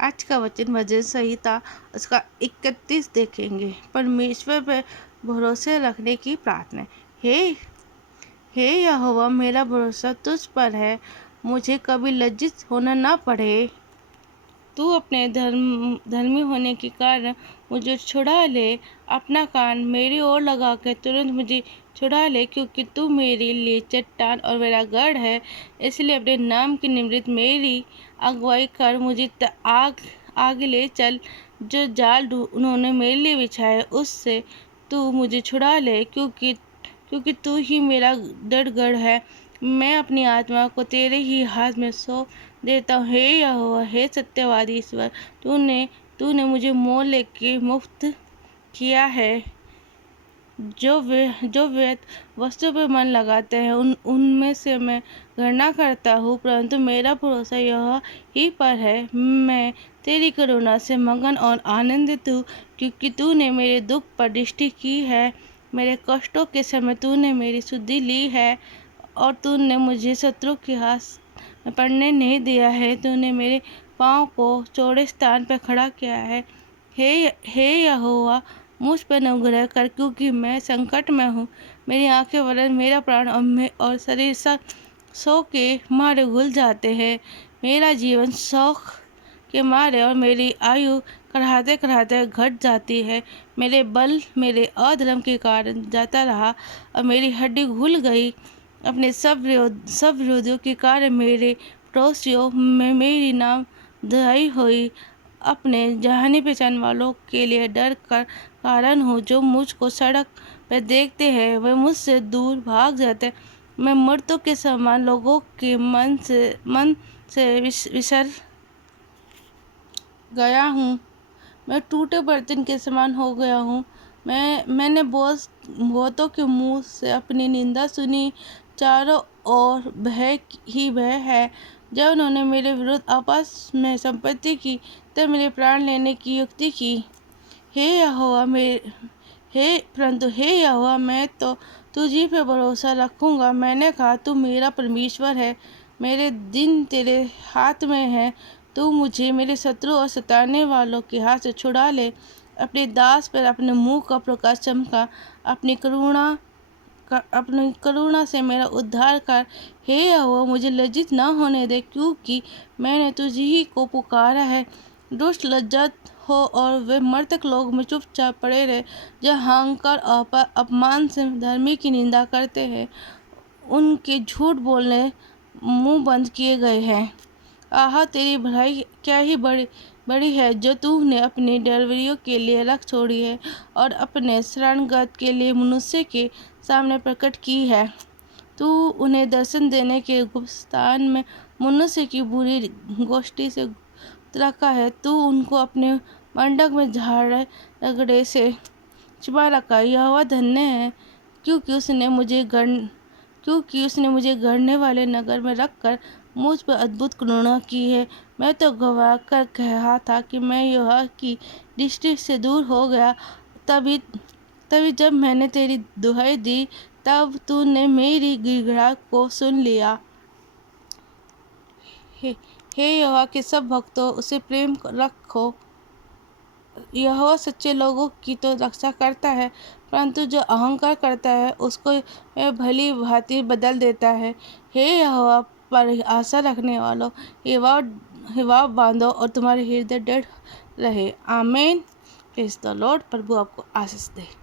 आज का वचन भजन संहिता उसका 31 देखेंगे। परमेश्वर पर भरोसे रखने की प्रार्थना। हे यहोवा, मेरा भरोसा तुझ पर है, मुझे कभी लज्जित होना ना पड़े। तू अपने धर्मी होने के कारण मुझे छुड़ा ले। अपना कान मेरी ओर लगा कर तुरंत मुझे छुड़ा ले, क्योंकि तू मेरे लिए चट्टान और मेरा गढ़ है। इसलिए अपने नाम के निमित्त मेरी अगुवाई कर, मुझे आगे ले चल। जो जाल उन्होंने मेरे लिए बिछाए उससे तू मुझे छुड़ा ले, क्योंकि तू ही मेरा गढ़ है। मैं अपनी आत्मा को तेरे ही हाथ में सौंप देता हूँ। हे यहोवा, हे सत्यवादी ईश्वर, तूने मुझे मोल लेके मुक्त किया है। जो व्यर्थ वस्तु पर मन लगाते हैं उनमें से मैं घृणा करता हूँ, परंतु मेरा भरोसा यह ही पर है। मैं तेरी करुणा से मगन और आनंदित हूँ, क्योंकि तूने मेरे दुख पर दृष्टि की है। मेरे कष्टों के समय तूने मेरी सुधि ली है, और तूने मुझे शत्रु के हाथ में पड़ने नहीं दिया है। तूने मेरे पाँव को चौड़े स्थान पर खड़ा किया है। हे यहोवा, मुझ पर अनुग्रह कर, क्योंकि मैं संकट में हूँ। मेरी आंखें वरन मेरा प्राण और शरीर शोक के मारे घुल जाते हैं। मेरा जीवन शोक के मारे और मेरी आयु कराहते कराहते घट जाती है। मेरे बल मेरे अधर्म के कारण जाता रहा, और मेरी हड्डी घुल गई। अपने सब विरोधियों के कारण मेरे पड़ोसियों में मेरी नाम दहाई हुई। अपने जाने पहचान वालों के लिए डर कर कारण हूँ। जो मुझको सड़क पर देखते हैं वे मुझसे दूर भाग जाते हैं। मैं मर्दों के समान लोगों के मन से विसर गया हूँ। मैं टूटे बर्तन के समान हो गया हूँ। मैंने बहुतों के मुंह से अपनी निंदा सुनी। चारों ओर भय ही भय है। जब उन्होंने मेरे विरुद्ध आपस में संपत्ति की, तब मेरे प्राण लेने की युक्ति की। परंतु हे यहोवा, मैं तो तुझी पे भरोसा रखूंगा। मैंने कहा, तू मेरा परमेश्वर है, मेरे दिन तेरे हाथ में है। तू मुझे मेरे शत्रु और सताने वालों के हाथ से छुड़ा ले। अपने दास पर अपने मुंह का प्रकाश चमका। अपनी करुणा से मेरा उद्धार कर। हे यहोवा, मुझे लज्जित न होने दे, क्योंकि मैंने तुझी ही को पुकारा है। दुष्ट लज्जित हो और वे मृतक लोग में चुपचाप पड़े रहे, जो अहंकार और अपमान से धर्मी की निंदा करते हैं। उनके झूठ बोलने मुंह बंद किए गए हैं। आह, तेरी भलाई क्या ही बड़ी है, जो तूने अपनी डरवरियों के लिए रख छोड़ी है, और अपने शरणगत के लिए मनुष्य के सामने प्रकट की है। तू उन्हें दर्शन देने के गुप्त स्थान में मनुष्य की बुरी गोष्ठी से रखा है। तू उनको अपने मंडक में झाड़ रगड़े से छिपा रखा। यहोवा धन्य है, क्योंकि उसने मुझे गढ़ने वाले नगर में रखकर मुझ पर अद्भुत करुणा की है। मैं तो गवा कर कहा था कि मैं यहोवा की दृष्टि से दूर हो गया। तभी जब मैंने तेरी दुहाई दी, तब तूने मेरी गिड़गिड़ाहट को सुन लिया। हे यहोवा के सब भक्तों, उसे प्रेम रखो। यहोवा सच्चे लोगों की तो रक्षा करता है, परंतु जो अहंकार करता है उसको वह भली भांति बदल देता है। हे यहोवा पर आशा रखने वालों, हिवाव बांधो और तुम्हारे हृदय दृढ़ रहे। आमीन। Praise the Lord. प्रभु आपको आशीष दे।